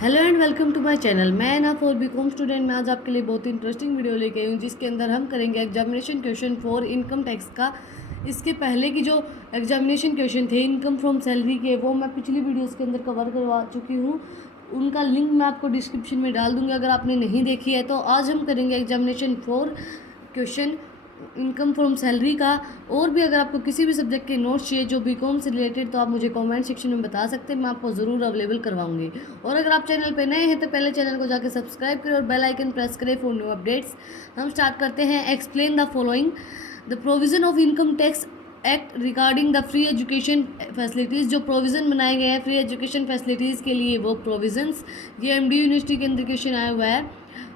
Hello and welcome to my channel. मैं ना for BCom student में आज आपके लिए बहुत ही इंटरेस्टिंग वीडियो लेके आई हूँ, जिसके अंदर हम करेंगे examination question for income tax का। इसके पहले की जो एग्जामिनेशन क्वेश्चन थे इनकम फ्रॉम सैलरी के, वो मैं पिछली वीडियोस के अंदर कवर करवा चुकी हूँ। उनका लिंक मैं आपको डिस्क्रिप्शन में डाल दूँगी अगर आपने नहीं देखी है। तो आज हम करेंगे examination for question income from salary का। और भी अगर आपको किसी भी सब्जेक्ट के नोट्स चाहिए जो बीकॉम से रिलेटेड, तो आप मुझे कमेंट सेक्शन में बता सकते हैं, मैं आपको ज़रूर अवेलेबल करवाऊंगी। और अगर आप चैनल पे नए हैं तो पहले चैनल को जाकर सब्सक्राइब करें और बेल आइकन प्रेस करें फॉर न्यू अपडेट्स। हम स्टार्ट करते हैं। Explain the following. The provision of income tax act regarding the free education facilities. जो प्रोविज़न बनाए गए हैं फ्री एजुकेशन फैसिलिटीज़ के लिए, वो प्रोविज़न्स, ये एमडी यूनिवर्सिटी के अंदर क्वेश्चन आया हुआ है।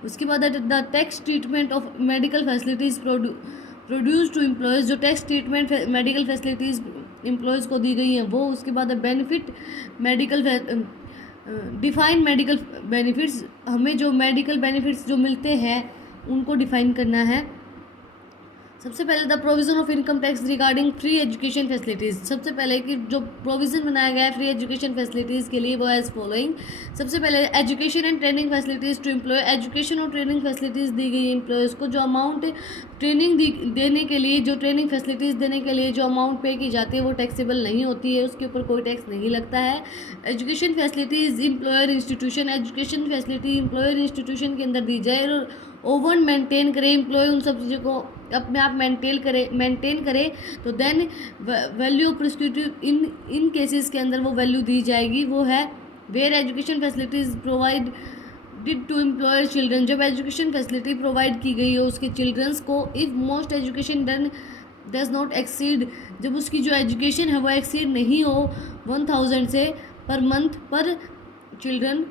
उसके बाद the tax treatment of medical facilities produce to employees. जो tax treatment medical facilities employees को दी गई हैं वो। उसके बाद benefit medical define medical benefits. हमें जो मेडिकल बेनिफिट्स जो मिलते हैं उनको डिफाइन करना है। सबसे पहले the provision of income tax regarding free education facilities. सबसे पहले कि जो प्रोविज़न बनाया गया है फ्री एजुकेशन फैसिलिटीज़ के लिए वो एज फॉलोइंग। सबसे पहले education and training facilities to employ. Education और ट्रेनिंग फैसिलिटीज़ दी गई एम्प्लॉयज़ को। जो अमाउंट ट्रेनिंग देने के लिए, जो ट्रेनिंग फैसिलिटीज़ देने के लिए जो अमाउंट पे की जाती है वो टैक्सेबल नहीं होती है, उसके ऊपर कोई टैक्स नहीं लगता है। Education facilities employer institution. Education facility employer institution के अंदर दी जाए और ओवन मेंटेन करे एम्प्लॉय उन सब चीज़ों को अपने आप मेंटेन करे तो then value of perquisite in cases के अंदर वो वैल्यू दी जाएगी। वो है where education facilities provide did to employer children. जब एजुकेशन फैसिलिटी प्रोवाइड की गई हो उसके चिल्ड्रंस को। If most education done does not exceed. जब उसकी जो एजुकेशन है वो एक्सीड नहीं हो 1000 से पर मंथ पर चिल्ड्रन।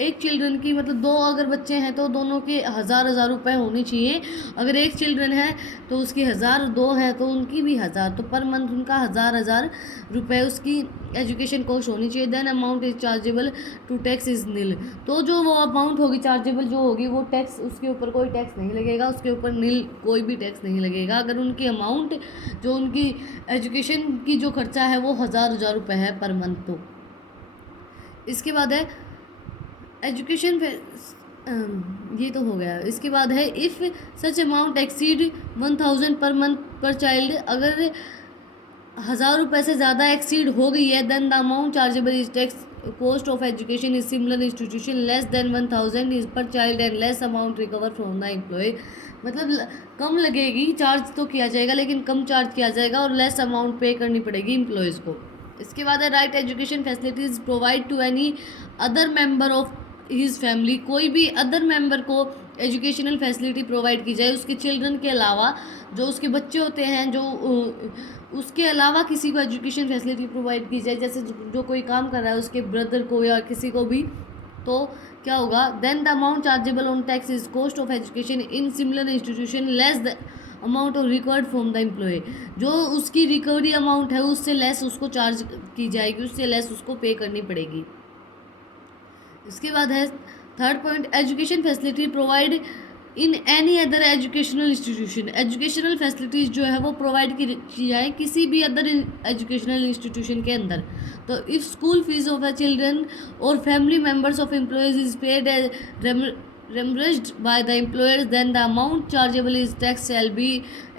एक चिल्ड्रन की मतलब दो अगर बच्चे हैं तो दोनों के हज़ार रुपए होने चाहिए। अगर एक चिल्ड्रन है तो उसकी 1000, दो है तो उनकी भी 1000, तो पर मंथ उनका 1000 रुपए उसकी एजुकेशन कॉस्ट होनी चाहिए। Then amount is chargeable to tax is nil. तो जो वो अमाउंट होगी चार्जेबल जो होगी वो टैक्स, उसके ऊपर कोई टैक्स नहीं लगेगा, उसके ऊपर नील कोई भी टैक्स नहीं लगेगा अगर उनकी अमाउंट जो उनकी एजुकेशन की जो खर्चा है वो 1000 रुपये है पर मंथ। तो इसके बाद है एजुकेशन पे ये तो हो गया। इसके बाद है if such amount exceed 1000 per month पर चाइल्ड। अगर 1000 रुपये से ज़्यादा एक्सीड हो गई है then the amount chargeable is tax cost of education is similar institution less than 1000 is per child and less amount recover from the employ. मतलब कम लगेगी, चार्ज तो किया जाएगा लेकिन कम चार्ज किया जाएगा और लेस अमाउंट पे करनी पड़ेगी एम्प्लॉयज़ को। इसके बाद है right education facilities provide to any other member of his family. कोई भी अदर मेंबर को एजुकेशनल फैसिलिटी प्रोवाइड की जाए उसके चिल्ड्रन के अलावा। जो उसके बच्चे होते हैं जो उसके अलावा किसी को एजुकेशन फैसिलिटी प्रोवाइड की जाए, जैसे जो कोई काम कर रहा है उसके ब्रदर को या किसी को भी, तो क्या होगा then the amount chargeable on tax is cost of education in similar institution less the amount of recovered from the employ. जो उसकी रिकवरी अमाउंट है उससे लेस उसको चार्ज की जाएगी, उससे लेस उसको पे करनी पड़ेगी। इसके बाद है third point education facility provide in any other educational institution. Educational facilities जो है वो प्रोवाइड की जाए किसी भी अदर एजुकेशनल इंस्टीट्यूशन के अंदर। तो if school fees of a children और family members of employees is paid reimbursed by the employers then the amount chargeable is tax shall be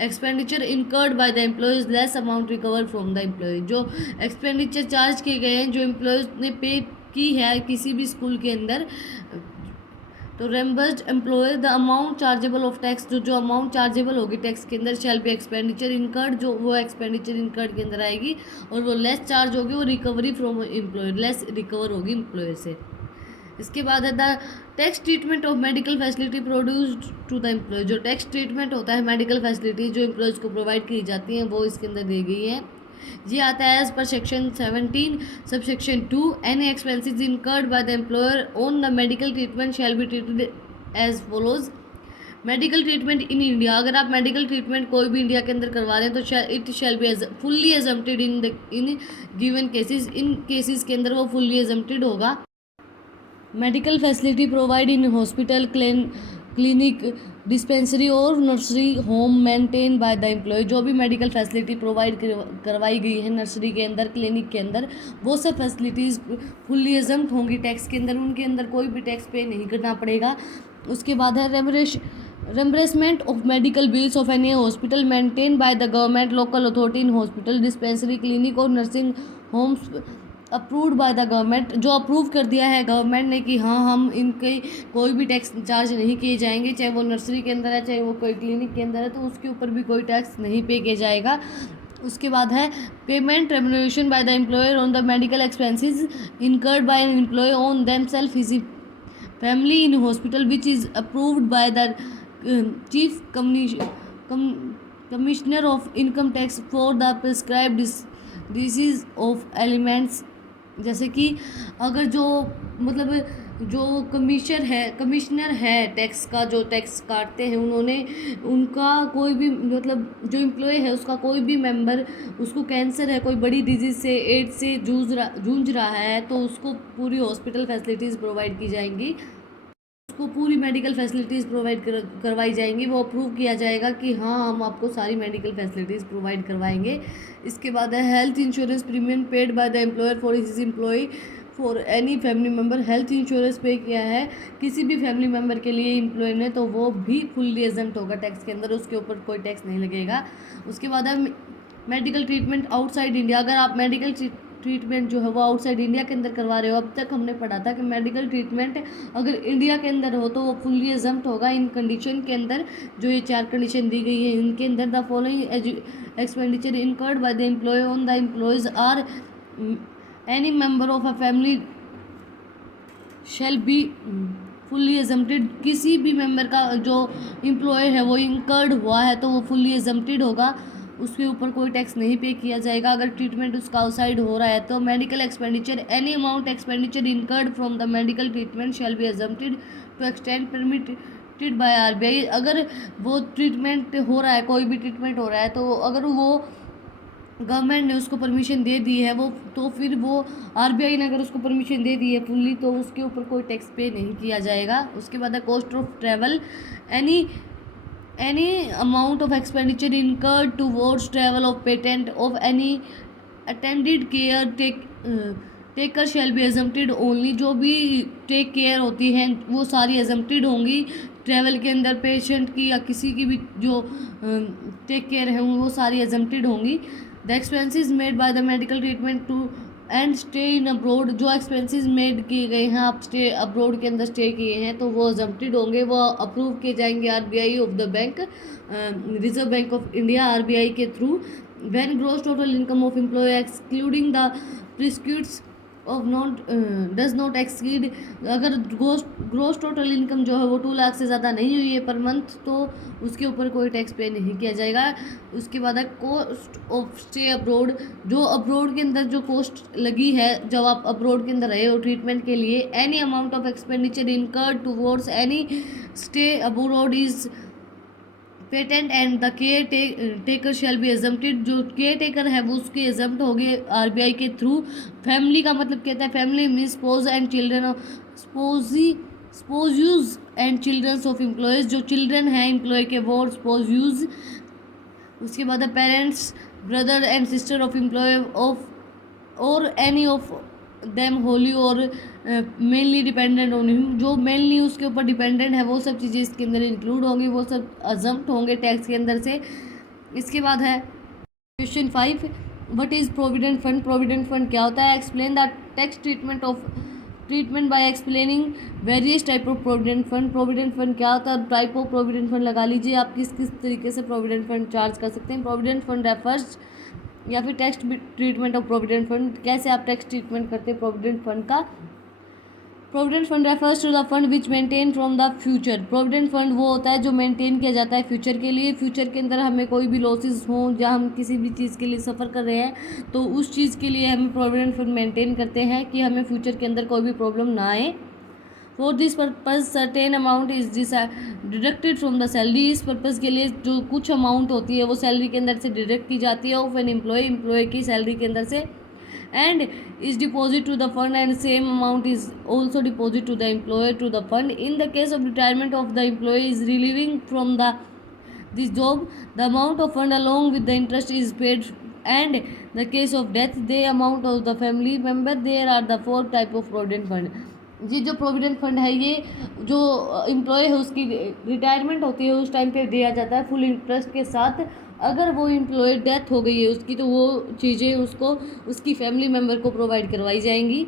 expenditure incurred by the employees less amount recovered from the employee। जो expenditure charge किए गए हैं जो employees ने पे की है किसी भी स्कूल के अंदर, तो reimbursed employ the amount chargeable of tax. जो अमाउंट चार्जेबल होगी टैक्स के अंदर शैल बी एक्सपेंडिचर इनकर्ड, जो वो एक्सपेंडिचर इनकर्ड के अंदर आएगी और वो लेस चार्ज होगी, वो recovery from employ less recover होगी एम्प्लॉय से। इसके बाद है the tax treatment of medical facility produced to the employ. जो टैक्स ट्रीटमेंट होता है मेडिकल फैसिलिटी जो एम्प्लॉयज़ को प्रोवाइड की जाती हैं वो इसके अंदर दी गई है। ये आता है as per section 17 sub section 2 any expenses incurred by the employer on the medical treatment shall be treated as follows. Medical treatment in India. अगर आप मेडिकल ट्रीटमेंट कोई भी इंडिया के अंदर करवा रहे हैं तो it shall be fully exempted in given cases. In cases के अंदर वो फुल्ली एजम्प्टेड होगा। Medical facility provide in hospital clinic, dispensary और nursery home maintain by the employ, जो भी मेडिकल फैसिलिटी प्रोवाइड करवाई गई है नर्सरी के अंदर, क्लिनिक के अंदर, वो सब फैसिलिटीज़ फुल्ली एग्जम्प्ट होंगी टैक्स के अंदर, उनके अंदर कोई भी टैक्स पे नहीं करना पड़ेगा। उसके बाद है reimbursement of medical bills of any hospital maintain by the government, local authority in hospital, dispensary, clinic और nursing homes approved by the government, जो अप्रूव कर दिया है गवर्नमेंट ने कि हाँ हम इनके कोई भी टैक्स चार्ज नहीं किए जाएंगे, चाहे वो नर्सरी के अंदर है चाहे वो कोई क्लिनिक के अंदर है, तो उसके ऊपर भी कोई टैक्स नहीं पे किया जाएगा। उसके बाद है payment remuneration by the employer on the medical expenses incurred by an employ on them self his family in hospital which is approved by the chief commissioner of income tax for the prescribed disease of elements. जैसे कि अगर जो मतलब जो commissioner है tax का, जो tax काटते हैं उन्होंने, उनका कोई भी मतलब जो एम्प्लॉय है उसका कोई भी मेंबर, उसको कैंसर है, कोई बड़ी डिजीज़ से, एड्स से जूझ रहा है, तो उसको पूरी हॉस्पिटल फैसिलिटीज़ प्रोवाइड की जाएंगी, उसको पूरी मेडिकल फैसिलिटीज़ प्रोवाइड करवाई जाएंगी। वो अप्रूव किया जाएगा कि हाँ हम आपको सारी मेडिकल फैसिलिटीज़ प्रोवाइड करवाएंगे। इसके बाद है health insurance premium paid by the employer for his employ for any family member, health insurance pay किया है किसी भी फैमिली मेम्बर के लिए एम्प्लॉय ने, तो वो भी फुल्ली एग्जम्प्ट होगा टैक्स के अंदर, उसके ऊपर कोई टैक्स नहीं लगेगा। उसके बाद है मेडिकल ट्रीटमेंट आउटसाइड इंडिया, अगर आप मेडिकल ट्रीटमेंट जो है वो आउटसाइड इंडिया के अंदर करवा रहे हो, अब तक हमने पढ़ा था कि मेडिकल ट्रीटमेंट अगर इंडिया के अंदर हो तो वो फुल्ली एग्जम्प्ट होगा। इन कंडीशन के अंदर जो ये 4 कंडीशन दी गई है इनके अंदर the following expenditure incurred by the employ on the employees are any member of a family shall be fully exempted, किसी भी मेंबर का जो एम्प्लॉय है वो इनकर्ड हुआ है तो वो फुल्ली एग्जम्प्टेड होगा, उसके ऊपर कोई टैक्स नहीं पे किया जाएगा। अगर ट्रीटमेंट उसका आउटसाइड हो रहा है तो medical expenditure any amount expenditure incurred from the medical treatment shall be exempted to extend permitted by RBI. अगर वो ट्रीटमेंट हो रहा है, कोई भी ट्रीटमेंट हो रहा है, तो अगर वो गवर्नमेंट ने उसको परमिशन दे दी है वो, तो फिर वो आरबीआई ने अगर उसको परमिशन दे दी है फुल्ली, तो उसके ऊपर कोई टैक्स पे नहीं किया जाएगा। उसके बाद है cost of travel any amount of expenditure incurred towards travel of patent of any attended care taker shall be exempted only, जो भी टेक केयर होती हैं वो सारी एग्जम्प्टेड होंगी ट्रैवल के अंदर, पेशेंट की या किसी की भी जो टेक केयर है वो सारी एग्जम्प्टेड होंगी। The expenses made by the medical treatment to and stay in abroad, जो एक्सपेंसेस मेड किए गए हैं, आप स्टे अब्रोड के अंदर स्टे किए हैं तो वो एग्जम्प्टेड होंगे, वो अप्रूव किए जाएंगे RBI of the bank, reserve bank of India RBI के through. When gross total income of employ excluding the perquisites of not does not exceed, अगर ग्रोस टोटल इनकम जो है वो 2 लाख से ज़्यादा नहीं हुई है पर मंथ, तो उसके ऊपर कोई टैक्स पे नहीं किया जाएगा। उसके बाद है कॉस्ट ऑफ स्टे अब्रोड, जो अब्रोड के अंदर जो कॉस्ट लगी है जब आप अब्रोड के अंदर रहे हो ट्रीटमेंट के लिए, any amount of expenditure incurred towards any stay abroad is patent and the care taker shell be exempted, जो केयर टेकर है वो उसके एग्जम्प्ट हो गए आरबीआई के थ्रू। फैमिली का मतलब कहता है family mean spouse and children, spouses and childrens of employees, जो चिल्ड्रन है एम्प्लॉय के वो स्पोज्यूज। उसके बाद है parents, brother and sister of employ of और एनी ऑफ देम होली और मेनली डिपेंडेंट ऑन हिम, जो मेनली उसके ऊपर डिपेंडेंट है वो सब चीज़ें इसके अंदर इंक्लूड होंगी, वो सब एग्जम्प्ट होंगे टैक्स के अंदर से। इसके बाद है question 5, what is provident fund. Provident fund क्या होता है? Explain the tax treatment by explaining various type of provident fund. Provident fund क्या होता है? टाइप ऑफ प्रोविडेंट फंड लगा लीजिए आप, किस किस तरीके से प्रोविडेंट फंड चार्ज कर सकते हैं। प्रोविडेंट फंड रेफर्स या फिर tax treatment of provident fund, कैसे आप टैक्स ट्रीटमेंट करते हैं प्रोविडेंट फंड का। Provident fund refers to the fund which maintain from the future. Provident fund वो होता है जो मेंटेन किया जाता है फ्यूचर के लिए। फ्यूचर के अंदर हमें कोई भी लॉसेस हों या हम किसी भी चीज़ के लिए सफ़र कर रहे हैं तो उस चीज़ के लिए हम प्रोविडेंट फंड मेंटेन करते हैं कि हमें फ्यूचर के अंदर कोई भी प्रॉब्लम ना आए। For this purpose certain amount is deducted from the salary. इस पर्पज़ के लिए जो कुछ अमाउंट होती है वो सैलरी के अंदर से डिडक्ट की जाती है ऑफ एन एम्प्लॉय की सैलरी के अंदर से। and is deposit to the fund, and same amount is also deposit to the employer to the fund. In the case of retirement of the employee is relieving from this job, the amount of fund along with the interest is paid, and the case of death, the amount of the family member. There are the 4 type of provident fund. ये जो provident fund है ये जो employ है उसकी retirement होती है उस टाइम पे दिया जाता है फुल इंटरेस्ट के साथ। अगर वो एम्प्लॉय डेथ हो गई है उसकी तो वो चीज़ें उसको उसकी फैमिली मेम्बर को प्रोवाइड करवाई जाएंगी।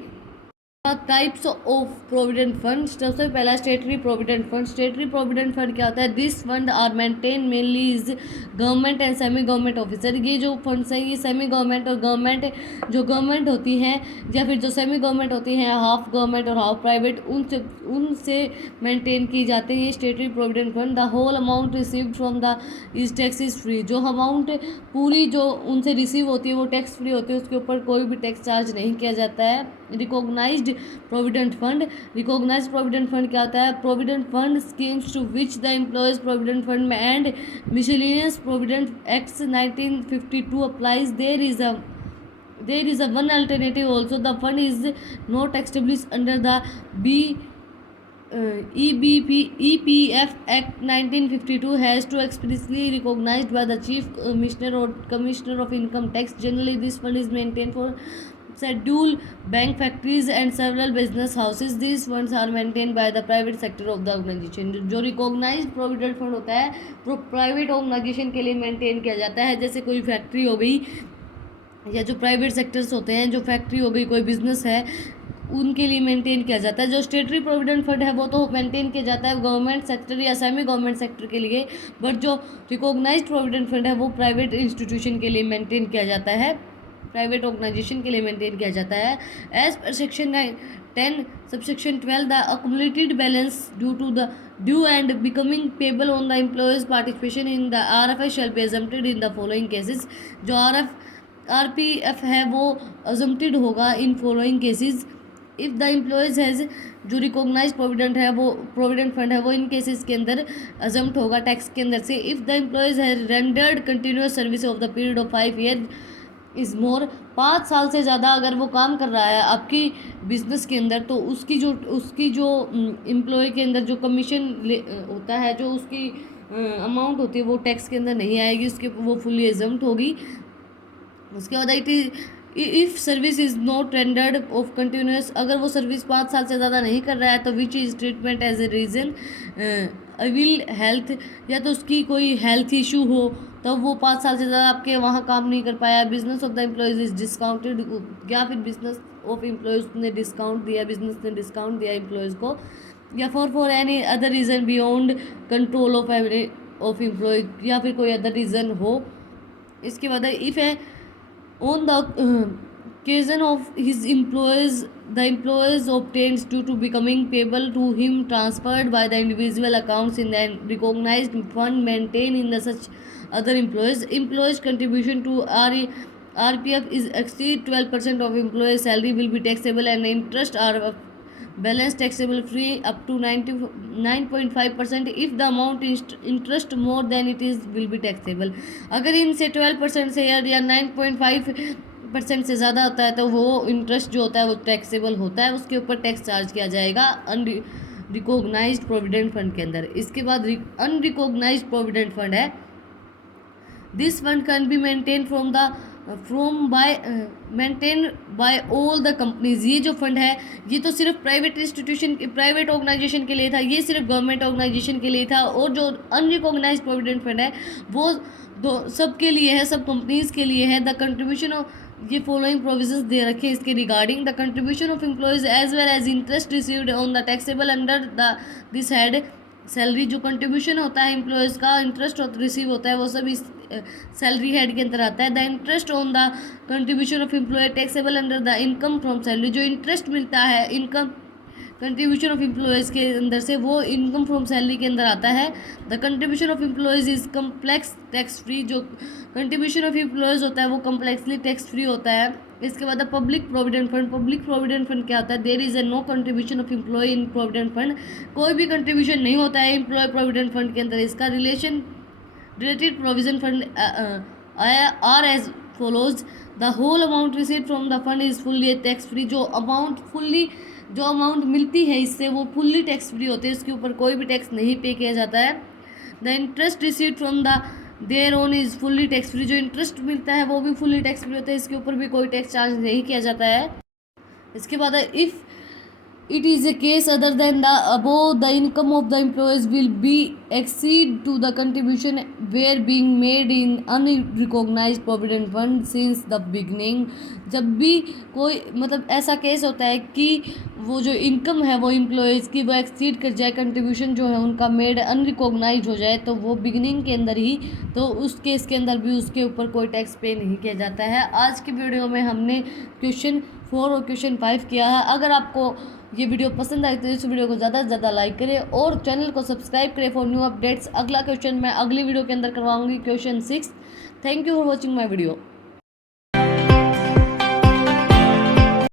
टाइप्स ऑफ प्रोविडेंट फंड, सबसे पहला statutory provident fund. Statutory provident fund क्या होता है? This fund are maintain mainly is government and semi government officer. ये जो फंड्स हैं ये सेमी गवर्नमेंट और गवर्नमेंट, जो गवर्नमेंट होती हैं या फिर जो सेमी गवर्नमेंट होती हैं, हाफ गवर्नमेंट और हाफ प्राइवेट, उनसे मेंटेन की जाते हैं statutory provident fund. The whole amount received from the is tax is free. जो अमाउंट पूरी जो उनसे रिसीव होती है वो टैक्स फ्री होती है, उसके ऊपर कोई भी टैक्स चार्ज नहीं किया जाता है। Recognised provident fund, recognised provident fund क्या होता है? Provident fund schemes to which the employees provident fund and miscellaneous provident act 1952 applies. There is a one alternative also. The fund is not established under the EPF Act 1952 has to explicitly recognized by the Chief Commissioner or Commissioner of Income Tax. Generally, this fund is maintained for scheduled bank, factories and several business houses. These funds are maintained by the private sector of the organization. जो recognised provident fund होता है वो private organisation के लिए maintain किया जाता है। जैसे कोई फैक्ट्री हो गई या जो प्राइवेट सेक्टर्स होते हैं, जो फैक्ट्री हो गई, कोई बिजनेस है, उनके लिए मेंटेन किया जाता है। जो स्टेटरी प्रोविडेंट फंड है वो तो मेंटेन किया जाता है गवर्नमेंट सेक्टर या सेमी गवर्नमेंट सेक्टर के लिए, बट जो रिकॉग्नाइज्ड प्रोविडेंट फंड है वो प्राइवेट इंस्टीट्यूशन के लिए मेंटेन किया जाता है, प्राइवेट ऑर्गेनाइजेशन के लिए मेंटेन किया जाता है। As per section 10 subsection 12 the accumulated balance due and becoming payable on the employees participation in the RFI shall be exempted in the following cases. जो RPF है वो एग्जम्प्टेड होगा in following cases. If the employees has, जो recognise provident है वो provident fund है वो इन cases के अंदर एग्जम्प्ट होगा टैक्स के अंदर से। If the employees has rendered continuous service of the period of 5 year is more, 5 साल से ज़्यादा अगर वो काम कर रहा है आपकी बिजनेस के अंदर, तो उसकी जो एम्प्लॉय के अंदर जो कमीशन होता है, जो उसकी अमाउंट होती है वो टैक्स के अंदर नहीं आएगी, उसके वो फुली एग्जम्प्ट होगी। उसके बाद if service is not rendered of continuous, अगर वो सर्विस 5 साल से ज़्यादा नहीं कर रहा है तो which is treatment as a reason will health, या तो उसकी कोई हेल्थ इशू हो तो वो 5 साल से ज़्यादा आपके वहाँ काम नहीं कर पाया। Business of the employees is discounted, या फिर बिजनेस ऑफ एम्प्लॉयज़ ने डिस्काउंट दिया, बिजनेस ने डिस्काउंट दिया एम्प्लॉयज़ को, या for any other reason beyond control of employ, या फिर कोई अदर रीज़न हो। इसके बाद इफ़ है on the occasion of his employees, the employees obtains due to becoming payable to him transferred by the individual accounts in the recognized fund maintained in the such other employees contribution to RPF is exceed 12% of employees salary will be taxable, and interest are balance taxable free up to 99.5%. if the amount interest more than it is will be taxable। अगर इनसे 12% से या 9.5% से ज़्यादा होता है तो वो इंटरेस्ट जो होता है वो टैक्सेबल होता है, उसके ऊपर टैक्स चार्ज किया जाएगा अनरिकॉग्नाइज्ड प्रोविडेंट फंड के अंदर। इसके बाद अनरिकॉग्नाइज्ड प्रोविडेंट फंड है। This fund can be maintain by all the companies. ये जो फंड है ये तो सिर्फ प्राइवेट ऑर्गेनाइजेशन के लिए था, ये सिर्फ गवर्नमेंट ऑर्गेनाइजेशन के लिए था, और जो अनरिकॉग्नाइज्ड प्रोविडेंट फंड है वो सबके लिए है, सब कंपनीज के लिए है। द कंट्रीब्यूशन ऑफ, ये फॉलोइंग प्रोविजंस दे रखे इसके regarding the contribution of employees as well as interest received on the taxable under this head salary. जो कंट्रीब्यूशन होता है एम्प्लॉयज़ का, इंटरेस्ट रिसीव होता है, वो सब इस सैलरी हेड के अंदर आता है। The interest on the contribution of employ taxable under the income from salary. जो इंटरेस्ट मिलता है इनकम कंट्रीब्यूशन ऑफ एम्प्लॉयज़ के अंदर से, वो इनकम फ्रॉम सैलरी के अंदर आता है। The contribution of employees is complex tax free. जो कंट्रीब्यूशन ऑफ एम्प्लॉयज़ होता है वो कम्प्लेक्सली टैक्स फ्री होता है। इसके बाद public provident fund. Public provident fund क्या होता है? There is a no contribution of employ in provident fund. कोई भी कंट्रीब्यूशन नहीं होता है एम्प्लॉय प्रोविडेंट फंड के अंदर। इसका related provision fund are as follows। The whole amount receive from the fund is fully tax free. जो amount मिलती है इससे वो फुल्ली टैक्स फ्री होती है, इसके ऊपर कोई भी टैक्स नहीं पे किया जाता है। The interest receive from the their own is fully tax free. जो इंटरेस्ट मिलता है वो भी फुल्ली टैक्स फ्री होता है, इसके ऊपर भी कोई टैक्स चार्ज नहीं किया जाता है। इसके बाद if it is a case other than the above, the income of the employees will be exceed to the contribution were being made in unrecognized provident fund since the beginning। जब भी कोई मतलब ऐसा केस होता है कि वो जो इनकम है वो एम्प्लॉयज़ की वो एक्सीड कर जाए, कंट्रीब्यूशन जो है उनका मेड अनरिकॉग्नाइज हो जाए, तो वो बिगिनिंग के अंदर ही, तो उस केस के अंदर भी उसके ऊपर कोई टैक्स पे नहीं किया जाता है। आज की वीडियो में हमने क्वेश्चन 4 और क्वेश्चन 5 किया है। अगर आपको ये वीडियो पसंद आए तो इस वीडियो को ज़्यादा से ज़्यादा लाइक करें और चैनल को सब्सक्राइब करें फॉर न्यू अपडेट्स। अगला क्वेश्चन मैं अगली वीडियो के अंदर करवाऊंगी, question 6। Thank you for watching my video.